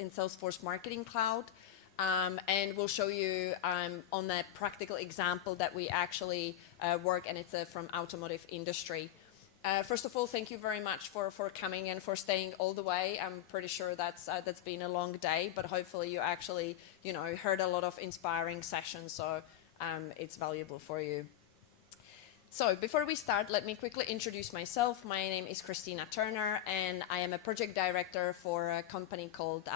in Salesforce Marketing Cloud. And we'll show you on that practical example that we actually work, and it's from automotive industry. First of all, thank you very much for coming and for staying all the way. I'm pretty sure that's been a long day, but hopefully you actually, heard a lot of inspiring sessions, so it's valuable for you. So before we start, let me quickly introduce myself. My name is Christina Turner, and I am a project director for a company called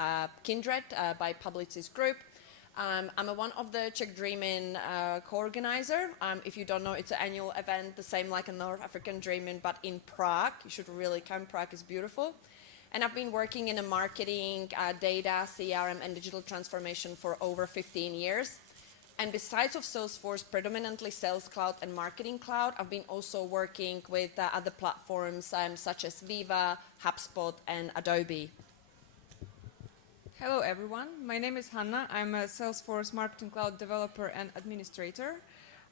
Kindred by Publicis Group. I'm one of the Czech Dreamin' co-organizer. If you don't know, it's an annual event, the same like a North African Dreamin', but in Prague. You should really come. Prague is beautiful. And I've been working in a marketing, data, CRM, and digital transformation for over 15 years. And besides of Salesforce, predominantly Sales Cloud and Marketing Cloud, I've been also working with other platforms such as Viva, HubSpot, and Adobe. Hello everyone, my name is Hanna. I'm a Salesforce Marketing Cloud developer and administrator.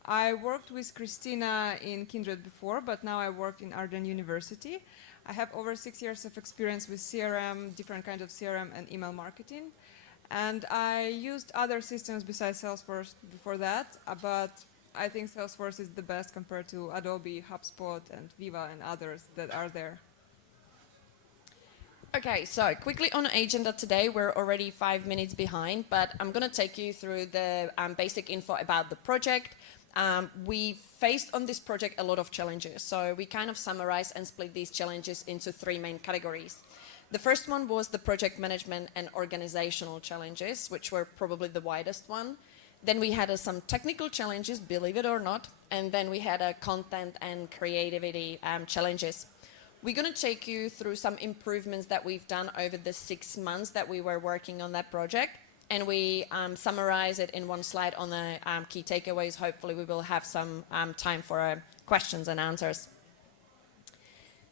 I worked with Christina in Kindred before, but now I work in Arden University. I have over 6 years of experience with CRM, different kinds of CRM and email marketing. And I used other systems besides Salesforce before that, but I think Salesforce is the best compared to Adobe, HubSpot, and Viva and others that are there. Okay, so quickly on the agenda today, we're already 5 minutes behind, but I'm going to take you through the basic info about the project. We faced on this project a lot of challenges, so we kind of summarized and split these challenges into 3 main categories. The first one was the project management and organizational challenges, which were probably the widest one. Then we had some technical challenges, believe it or not, and then we had content and creativity challenges. We're going to take you through some improvements that we've done over the 6 months that we were working on that project, and we summarize it in one slide on the key takeaways. Hopefully we will have some time for questions and answers.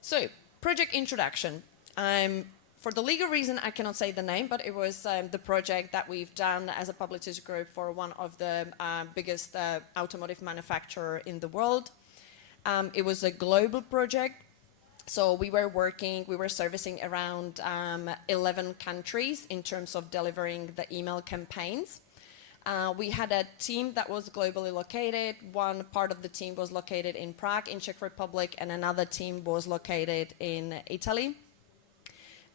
So, project introduction. For the legal reason, I cannot say the name, but it was the project that we've done as a Publicis Group for one of the biggest automotive manufacturer in the world. It was a global project, so we were servicing around 11 countries in terms of delivering the email campaigns. We had a team that was globally located. One part of the team was located in Prague, in Czech Republic, and another team was located in Italy.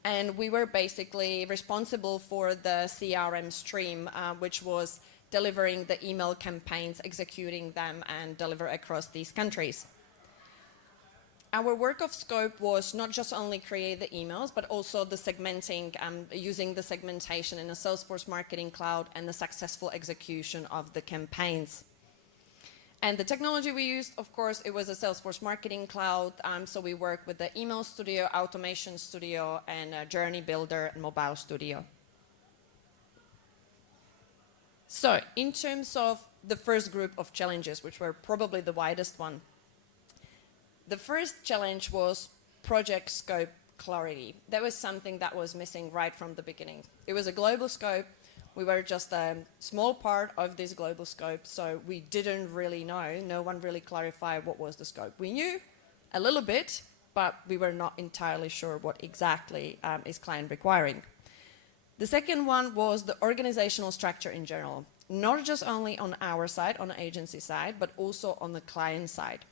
And we were basically responsible for the CRM stream, which was delivering the email campaigns, executing them, and deliver across these countries. Our work of scope was not just only create the emails, but also the segmenting, using the segmentation in the Salesforce Marketing Cloud and the successful execution of the campaigns. And the technology we used, of course, it was a Salesforce Marketing Cloud, so we worked with the Email Studio, Automation Studio, and Journey Builder and Mobile Studio. So, in terms of the first group of challenges, which were probably the widest one, the first challenge was project scope clarity. That was something that was missing right from the beginning. It was a global scope. We were just a small part of this global scope, so we didn't really know. No one really clarified what was the scope. We knew a little bit, but we were not entirely sure what exactly is client requiring. The second one was the organizational structure in general, not just only on our side, on the agency side, but also on the client side.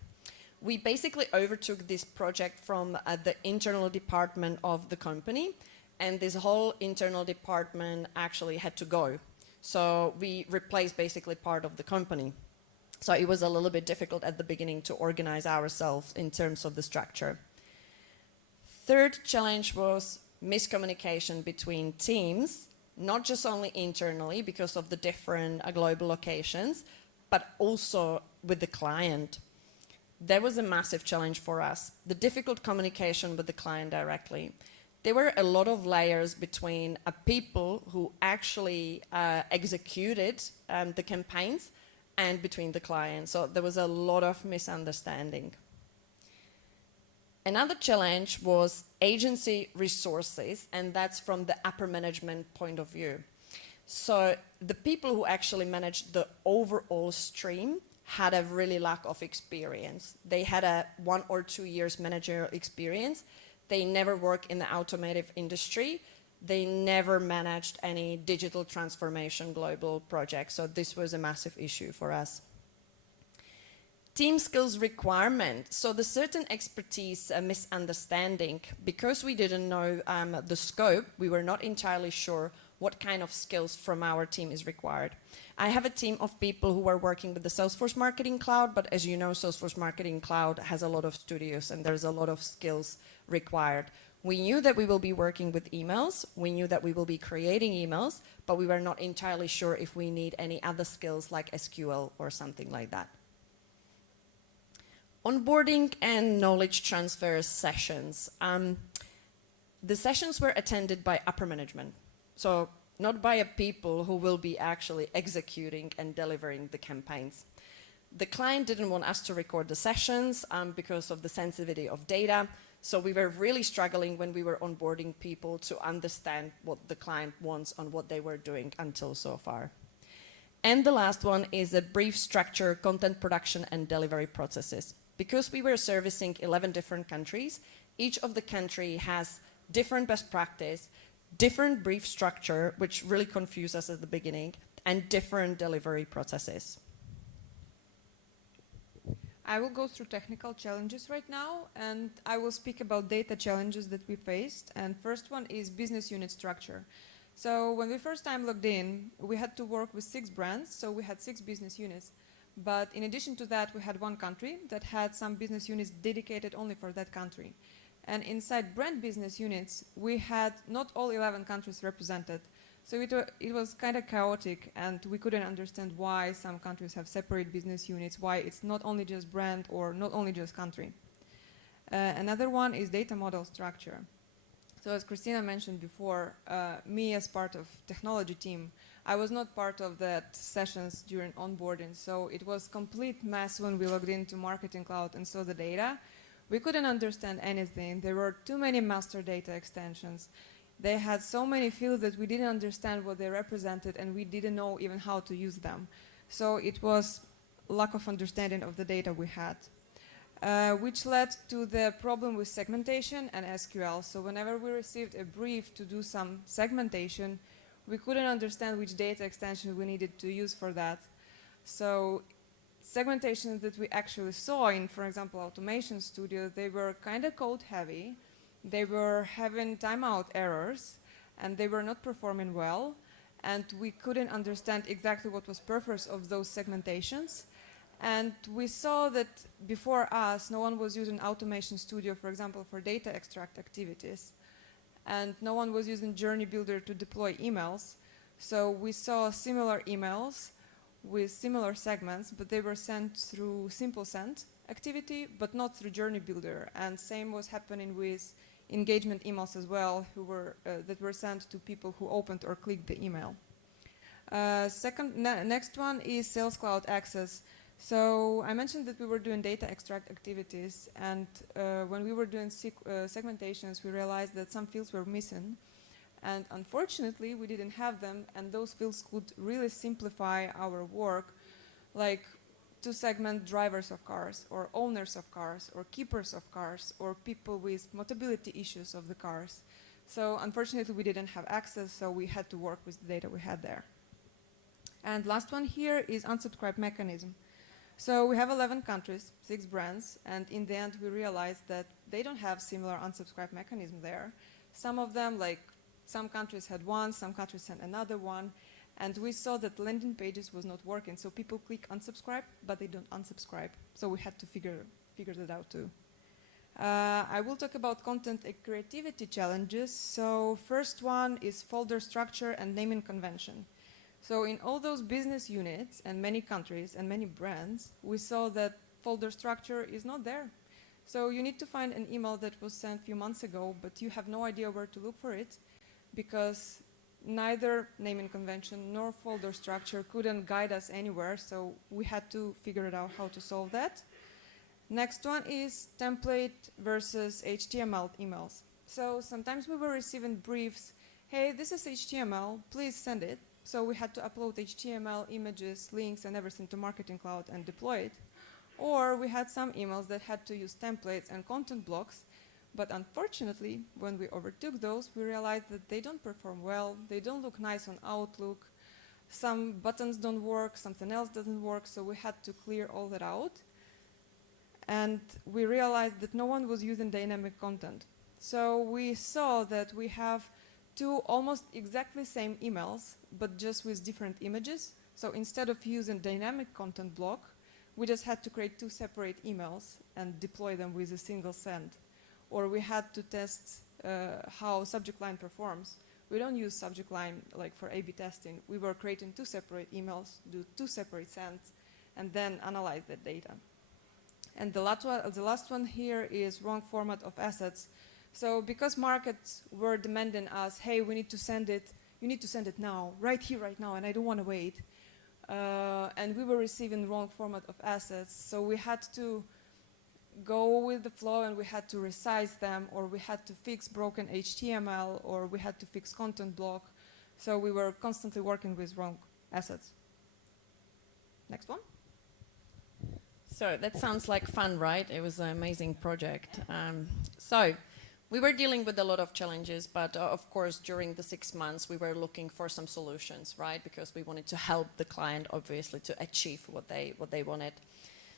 We basically overtook this project from the internal department of the company, and this whole internal department actually had to go. So we replaced basically part of the company. So it was a little bit difficult at the beginning to organize ourselves in terms of the structure. Third challenge was miscommunication between teams, not just only internally because of the different global locations, but also with the client. That was a massive challenge for us, the difficult communication with the client directly. There were a lot of layers between people who actually executed the campaigns and between the clients. So there was a lot of misunderstanding. Another challenge was agency resources, and that's from the upper management point of view. So the people who actually managed the overall stream had a really lack of experience. They had a 1 or 2 years managerial experience. They never worked in the automotive industry. they never managed any digital transformation global projects. So this was a massive issue for us. Team skills requirement. So the certain expertise misunderstanding, because we didn't know the scope, we were not entirely sure what kind of skills from our team is required. I have a team of people who are working with the Salesforce Marketing Cloud, but as you know, Salesforce Marketing Cloud has a lot of studios and there's a lot of skills required. We knew that we will be working with emails, we knew that we will be creating emails, but we were not entirely sure if we need any other skills like SQL or something like that. Onboarding and knowledge transfer sessions. The sessions were attended by upper management, so not by people who will be actually executing and delivering the campaigns. The client didn't want us to record the sessions because of the sensitivity of data, so we were really struggling when we were onboarding people to understand what the client wants and what they were doing until so far. And the last one is a brief structure, content production and delivery processes. Because we were servicing 11 different countries, each of the country has different best practice, different brief structure, which really confused us at the beginning, and different delivery processes. I will go through technical challenges right now, and I will speak about data challenges that we faced. And first one is business unit structure. So when we first time logged in, we had to work with 6 brands, so we had 6 business units. But in addition to that, we had one country that had some business units dedicated only for that country. And inside brand business units, we had not all 11 countries represented. So it was kind of chaotic, and we couldn't understand why some countries have separate business units, why it's not only just brand or not only just country. Another one is data model structure. So as Christina mentioned before, me as part of technology team, I was not part of that sessions during onboarding, so it was complete mess when we logged into Marketing Cloud and saw the data. We couldn't understand anything. There were too many master data extensions. They had so many fields that we didn't understand what they represented, and we didn't know even how to use them. So it was lack of understanding of the data we had. Which led to the problem with segmentation and SQL. So whenever we received a brief to do some segmentation, we couldn't understand which data extension we needed to use for that. So segmentations that we actually saw in, for example, Automation Studio, they were kind of code heavy. They were having timeout errors, and they were not performing well. And we couldn't understand exactly what was purpose of those segmentations. And we saw that before us, no one was using Automation Studio, for example, for data extract activities. And no one was using Journey Builder to deploy emails. So we saw similar emails with similar segments, but they were sent through simple send activity, but not through Journey Builder. And same was happening with engagement emails as well, that were sent to people who opened or clicked the email. Next one is Sales Cloud Access. So I mentioned that we were doing data extract activities, and when we were doing segmentations, we realized that some fields were missing. And unfortunately, we didn't have them, and those fields could really simplify our work, like to segment drivers of cars, or owners of cars, or keepers of cars, or people with mobility issues of the cars. So unfortunately, we didn't have access, so we had to work with the data we had there. And last one here is unsubscribe mechanism. So we have 11 countries, 6 brands, and in the end we realized that they don't have similar unsubscribe mechanism there. Some of them, like some countries had one, some countries had another one, and we saw that landing pages was not working. So people click unsubscribe, but they don't unsubscribe. So we had to figure that out too. I will talk about content and creativity challenges. So first one is folder structure and naming convention. So in all those business units and many countries and many brands, we saw that folder structure is not there. So you need to find an email that was sent a few months ago, but you have no idea where to look for it, because neither naming convention nor folder structure couldn't guide us anywhere, so we had to figure it out how to solve that. Next one is template versus HTML emails. So sometimes we were receiving briefs, hey, this is HTML, please send it. So we had to upload HTML images, links, and everything to Marketing Cloud and deploy it. Or we had some emails that had to use templates and content blocks, But unfortunately, when we overtook those, we realized that they don't perform well, they don't look nice on Outlook, some buttons don't work, something else doesn't work, so we had to clear all that out. And we realized that no one was using dynamic content. So we saw that we have two almost exactly same emails, but just with different images. So instead of using dynamic content block, we just had to create two separate emails and deploy them with a single send. Or we had to test how subject line performs. We don't use subject line like for A/B testing. We were creating two separate emails, do two separate sends, and then analyze that data. And the last one here is wrong format of assets. So because markets were demanding us, hey, we need to send it, you need to send it now, right here, right now, and I don't want to wait. And we were receiving wrong format of assets, so we had to go with the flow and we had to resize them, or we had to fix broken HTML, or we had to fix content block. So we were constantly working with wrong assets. Next one. So that sounds like fun, right? It was an amazing project. So we were dealing with a lot of challenges, but of course, during the 6 months, we were looking for some solutions, right? Because we wanted to help the client, obviously, to achieve what they wanted.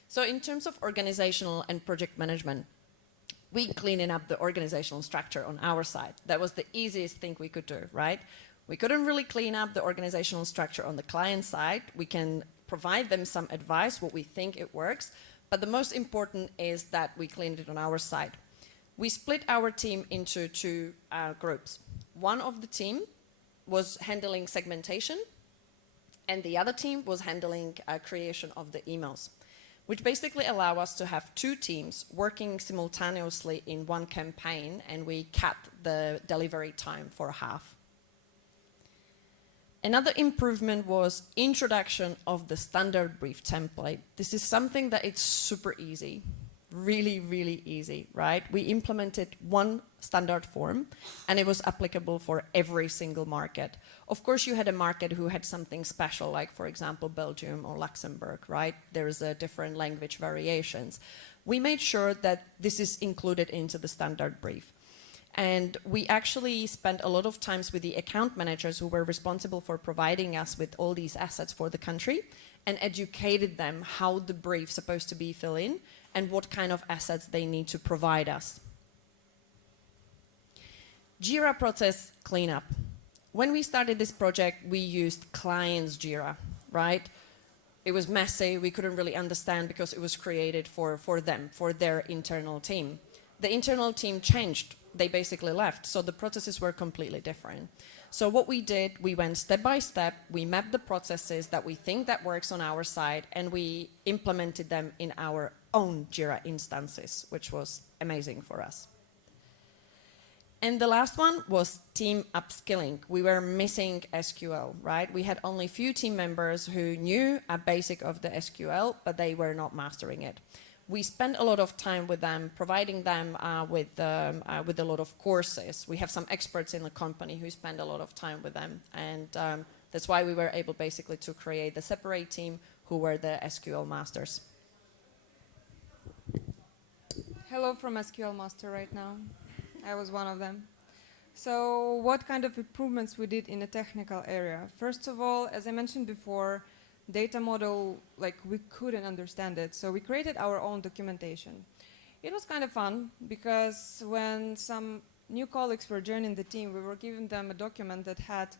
So in terms of organizational and project management, we cleaning up the organizational structure on our side. That was the easiest thing we could do, right? We couldn't really clean up the organizational structure on the client side. We can provide them some advice, what we think it works, but the most important is that we cleaned it on our side. We split our team into two groups. One of the team was handling segmentation, and the other team was handling creation of the emails, which basically allow us to have two teams working simultaneously in one campaign, and we cut the delivery time for half. Another improvement was introduction of the standard brief template. This is something that it's super easy, really, really easy, right? We implemented one standard form and it was applicable for every single market. Of course, you had a market who had something special, like for example, Belgium or Luxembourg, right? There's a different language variations. We made sure that this is included into the standard brief. And we actually spent a lot of times with the account managers who were responsible for providing us with all these assets for the country and educated them how the brief's supposed to be filled in and what kind of assets they need to provide us. Jira process cleanup. When we started this project, we used clients' Jira, right? It was messy, we couldn't really understand because it was created for them, for their internal team. The internal team changed, they basically left, so the processes were completely different. So what we did, we went step by step, we mapped the processes that we think that works on our side, and we implemented them in our own Jira instances, which was amazing for us. And the last one was team upskilling. We were missing SQL, right? We had only few team members who knew a basic of the SQL, but they were not mastering it. We spent a lot of time with them, providing them with a lot of courses. We have some experts in the company who spend a lot of time with them, and that's why we were able basically to create the separate team who were the SQL masters. Hello from SQL Master right now. I was one of them. So what kind of improvements we did in the technical area? First of all, as I mentioned before, data model, like we couldn't understand it, so we created our own documentation. It was kind of fun because when some new colleagues were joining the team, we were giving them a document that had,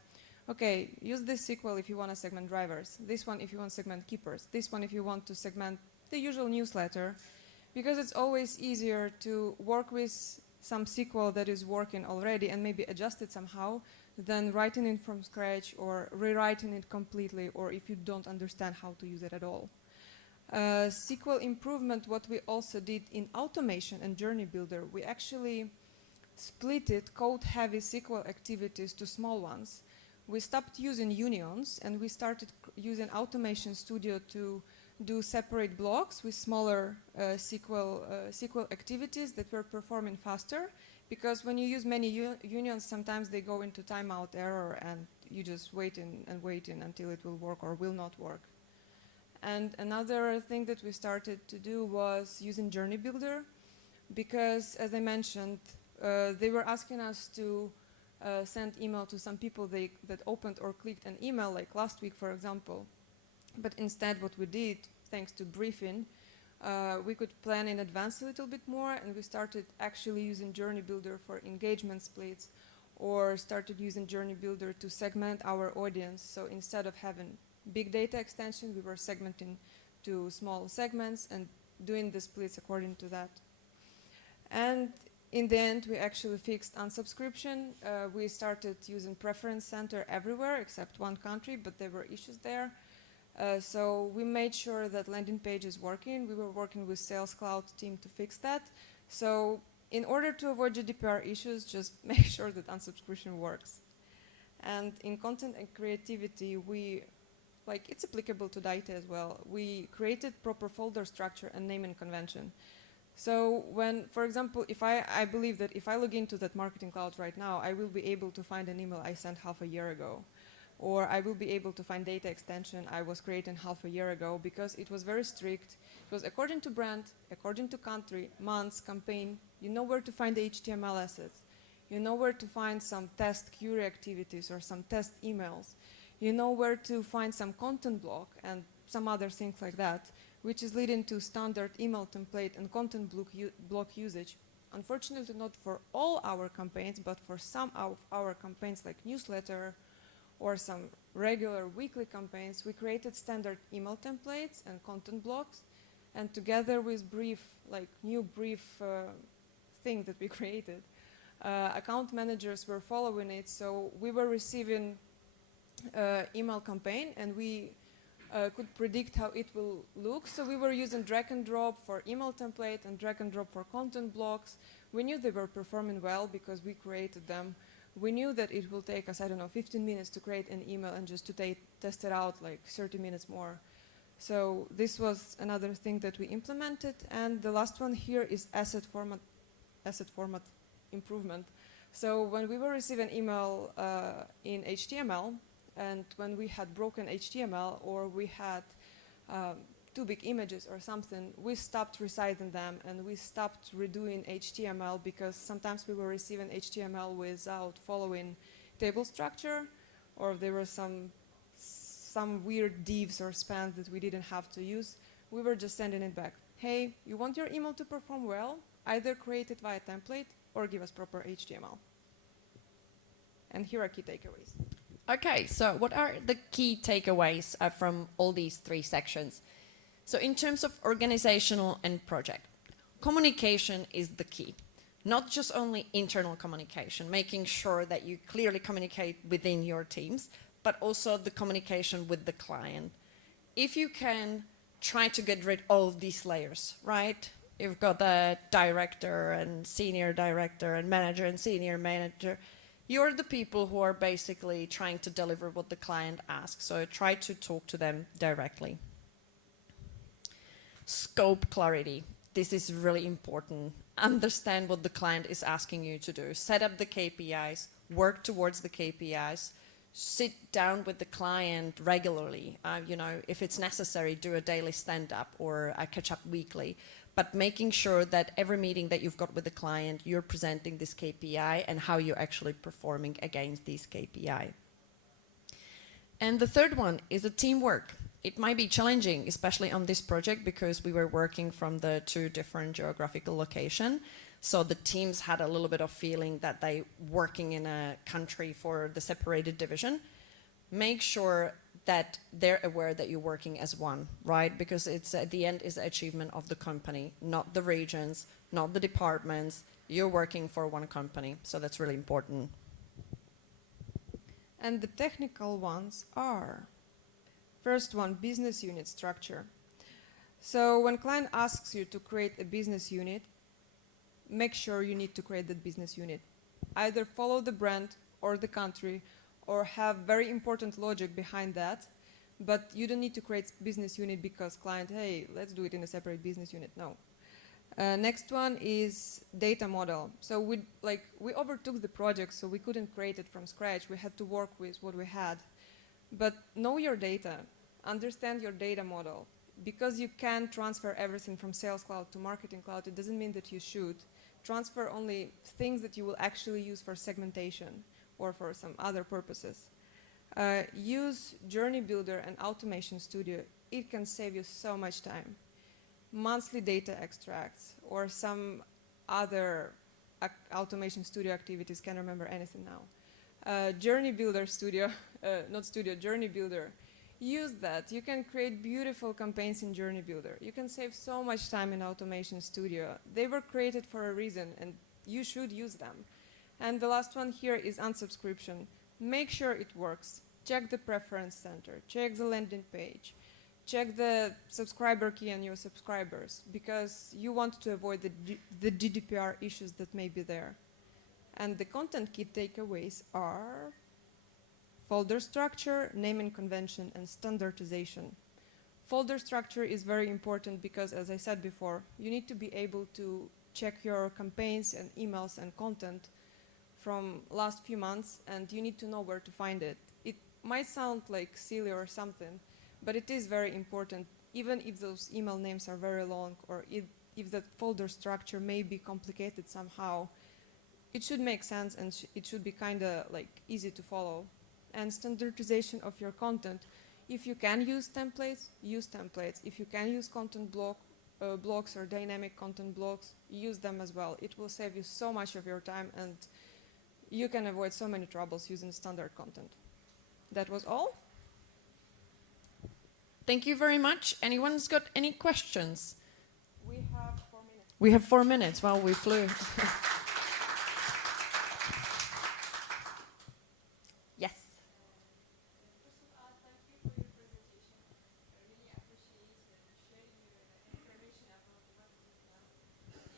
okay, use this SQL if you want to segment drivers, this one if you want to segment keepers, this one if you want to segment the usual newsletter, because it's always easier to work with some SQL that is working already and maybe adjust it somehow than writing it from scratch or rewriting it completely, or if you don't understand how to use it at all. SQL improvement, what we also did in automation and journey builder, we actually split it code-heavy SQL activities to small ones. We stopped using unions and we started using Automation Studio to do separate blocks with smaller SQL activities that were performing faster, because when you use many unions, sometimes they go into timeout error and you just waiting until it will work or will not work. And another thing that we started to do was using Journey Builder. because, as I mentioned, they were asking us to send email to some people that opened or clicked an email, like last week, for example. But instead, what we did, thanks to briefing, we could plan in advance a little bit more, and we started actually using Journey Builder for engagement splits, or started using Journey Builder to segment our audience. So instead of having big data extension, we were segmenting to small segments and doing the splits according to that. And in the end, we actually fixed unsubscription. We started using Preference Center everywhere except one country, but there were issues there. So we made sure that landing page is working. We were working with Sales Cloud team to fix that. So in order to avoid GDPR issues, just make sure that unsubscription works. And in content and creativity, it's applicable to data as well. We created proper folder structure and naming convention. So when, for example, I believe that if I log into that Marketing Cloud right now, I will be able to find an email I sent half a year ago. Or I will be able to find data extension I was creating half a year ago, because it was very strict. It was according to brand, according to country, months, campaign. You know where to find the HTML assets. You know where to find some test query activities or some test emails. You know where to find some content block and some other things like that, which is leading to standard email template and content block usage. Unfortunately, not for all our campaigns, but for some of our campaigns like newsletter, or some regular weekly campaigns, we created standard email templates and content blocks, and together with new brief thing that we created, account managers were following it, so we were receiving email campaign, and we could predict how it will look. So we were using drag and drop for email template and drag and drop for content blocks. We knew they were performing well because we created them. We knew that it will take us, 15 minutes to create an email, and just to test it out, 30 minutes more. So this was another thing that we implemented. And the last one here is asset format improvement. So when we were receiving email in HTML, and when we had broken HTML, or we had too big images or something, we stopped resizing them, and we stopped redoing HTML, because sometimes we were receiving HTML without following table structure, or there were some weird divs or spans that we didn't have to use. We were just sending it back. Hey, you want your email to perform well? Either create it via template or give us proper HTML. And here are key takeaways. Okay, so what are the key takeaways from all these three sections? So in terms of organizational and project, communication is the key. Not just only internal communication, making sure that you clearly communicate within your teams, but also the communication with the client. If you can try to get rid of all these layers, right? You've got the director and senior director and manager and senior manager. You're the people who are basically trying to deliver what the client asks. So try to talk to them directly. Scope clarity. This is really important. Understand what the client is asking you to do. Set up the KPIs, work towards the KPIs, sit down with the client regularly. If it's necessary, do a daily stand-up or a catch-up weekly. But making sure that every meeting that you've got with the client, you're presenting this KPI and how you're actually performing against these KPI. And the third one is the teamwork. It might be challenging, especially on this project, because we were working from the two different geographical locations. So the teams had a little bit of feeling that they working in a country for the separated division. Make sure that they're aware that you're working as one, right? Because it's at the end is the achievement of the company, not the regions, not the departments. You're working for one company, so that's really important. And the technical ones are, first one, business unit structure. So when client asks you to create a business unit, make sure you need to create that business unit. Either follow the brand or the country, or have very important logic behind that, but you don't need to create business unit because client, hey, let's do it in a separate business unit. No. Next one is data model. So we overtook the project, so we couldn't create it from scratch. We had to work with what we had. But know your data, understand your data model. because you can transfer everything from Sales Cloud to Marketing Cloud, it doesn't mean that you should. Transfer only things that you will actually use for segmentation or for some other purposes. Use Journey Builder and Automation Studio. It can save you so much time. Monthly data extracts or some other Automation Studio activities, can't remember anything now. Journey Builder Studio, not Studio, Journey Builder. Use that. You can create beautiful campaigns in Journey Builder. You can save so much time in Automation Studio. They were created for a reason and you should use them. And the last one here is unsubscription. Make sure it works. Check the preference center. Check the landing page. Check the subscriber key on your subscribers because you want to avoid the GDPR issues that may be there. And the content key takeaways are folder structure, naming convention, and standardization. Folder structure is very important because, as I said before, you need to be able to check your campaigns and emails and content from last few months, and you need to know where to find it. It might sound like silly or something, but it is very important, even if those email names are very long or if the folder structure may be complicated somehow. It should make sense and it should be kind of like easy to follow. And standardization of your content. If you can use templates, use templates. If you can use content blocks or dynamic content blocks, use them as well. It will save you so much of your time and you can avoid so many troubles using standard content. That was all. Thank you very much. Anyone's got any questions? We have 4 minutes. We have 4 minutes. Wow, we flew. Yes. First of all, thank you for your presentation. I really appreciate sharing your information about the marketing cloud.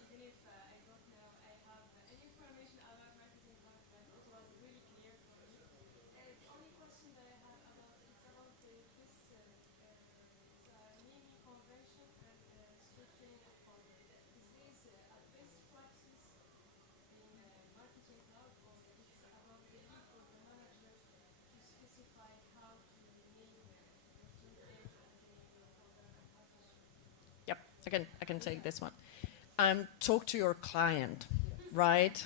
Even if I don't know, I have any information about marketing cloud, but it was really clear for me. The only question that I have about it's about the naming convention and structuring of content. Is this a best practice in marketing cloud, or it's about the lead or the manager to specify how to name the template or the name of folder and how to structure? Yep, I can take this one. Talk to your client, right?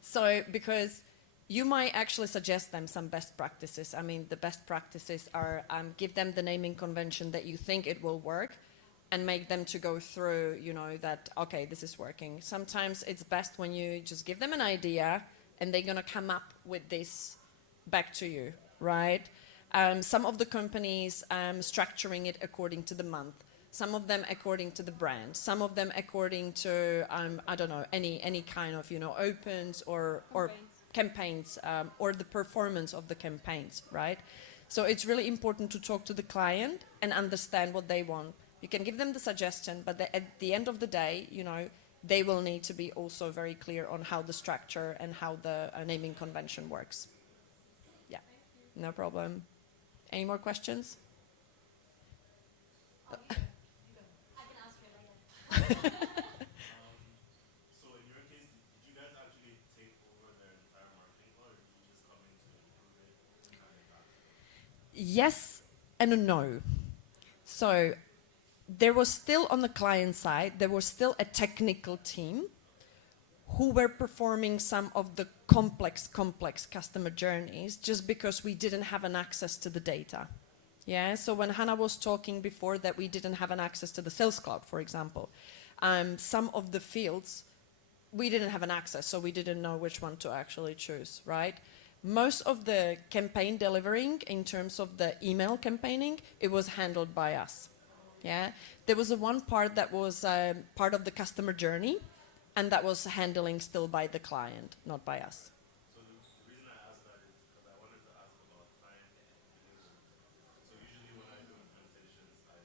So, because you might actually suggest them some best practices. I mean, the best practices are give them the naming convention that you think it will work and make them to go through, you know, that, okay, this is working. Sometimes it's best when you just give them an idea and they're going to come up with this back to you, right? Some of the companies structuring it according to the month. Some of them according to the brand. Some of them according to, I don't know, any kind of, you know, opens or campaigns or the performance of the campaigns, right? So it's really important to talk to the client and understand what they want. You can give them the suggestion, but at the end of the day, you know, they will need to be also very clear on how the structure and how the naming convention works. Yeah, no problem. Any more questions? I can ask you later. So in your case, did you guys actually take over their entire marketing cloud, or did you just come in to improve it and hand it back to them? Yes and a no. So there was still on the client side, there was still a technical team who were performing some of the complex customer journeys just because we didn't have an access to the data. Yeah, so when Hannah was talking before that we didn't have an access to the Sales Cloud, for example, some of the fields, we didn't have an access, so we didn't know which one to actually choose, right? Most of the campaign delivering in terms of the email campaigning, it was handled by us. Yeah, there was one part that was part of the customer journey, and that was handling still by the client, not by us. So the reason I asked that is because I wanted to ask about client behavior. So usually when I do implementations, I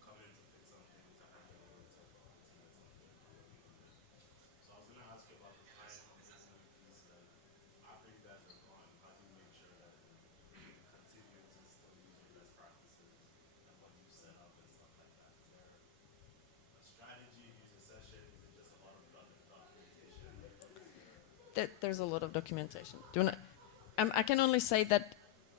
come in to fix something to hand it over to the team that's on the implementation. So I was going to ask you about the client behavior piece, like after you guys are gone, how do you make sure that they continue to still use your best practices and what you set up and stuff like that? Is there a strategy? Use a session? Is it just a lot of documentation? There's a lot of documentation. Do you wanna, I can only say that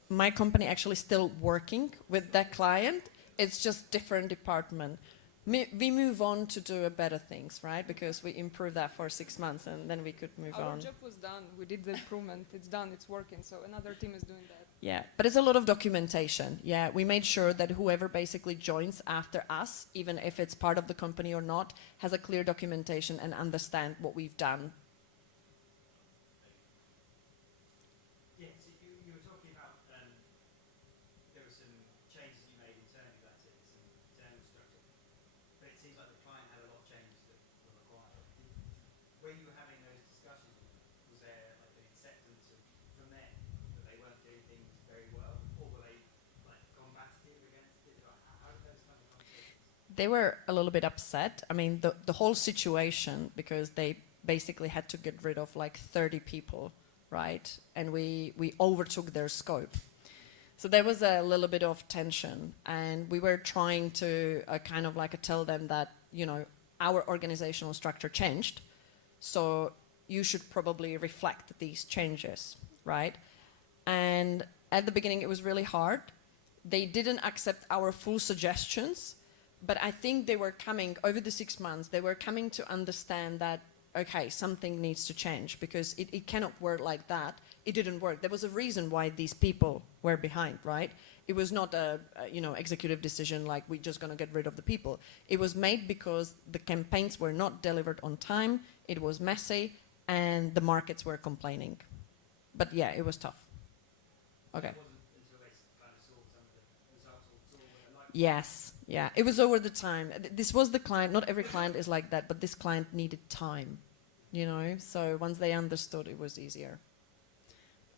my company actually still working with that client, It's just different department. We move on to do better things, right? Because we improve that for 6 months and then we could move Our on. job was done. We did the improvement. It's done. It's working. So another team is doing that. Yeah, but it's a lot of documentation. Yeah, we made sure that whoever basically joins after us, even if it's part of the company or not, has a clear documentation and understand what we've done. Yeah, so you were talking about there were some changes you made internally, that's it, some internal structure. But it seems like the client had a lot of changes that were required. When you were having those discussions, was there like an acceptance from them that they weren't doing things very well, or were they like combative against it? Or how did those kind of conversations? They were a little bit upset. I mean, the whole situation, because they basically had to get rid of like 30 people, right? And we overtook their scope. So there was a little bit of tension, and we were trying to kind of like tell them that, you know, our organizational structure changed, so you should probably reflect these changes, right? And at the beginning it was really hard. They didn't accept our full suggestions, but I think they were coming, over the 6 months, they were coming to understand that, okay, something needs to change, because it cannot work like that. It didn't work. There was a reason why these people were behind, right? It was not a you know, executive decision like we're just going to get rid of the people. It was made because the campaigns were not delivered on time, it was messy, and the markets were complaining. But yeah, it was tough. Okay. It wasn't until they kind of saw some of the results or saw what they liked. Yes, yeah, it was over the time. This was the client, not every client is like that, but this client needed time, you know? So once they understood, it was easier.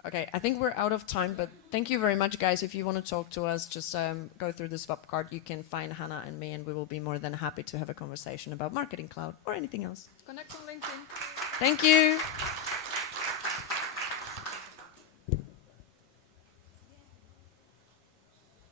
Okay, I think we're out of time, but thank you very much, guys. If you want to talk to us, just go through the swap card. You can find Hannah and me, and we will be more than happy to have a conversation about Marketing Cloud or anything else. Connect on LinkedIn. Thank you.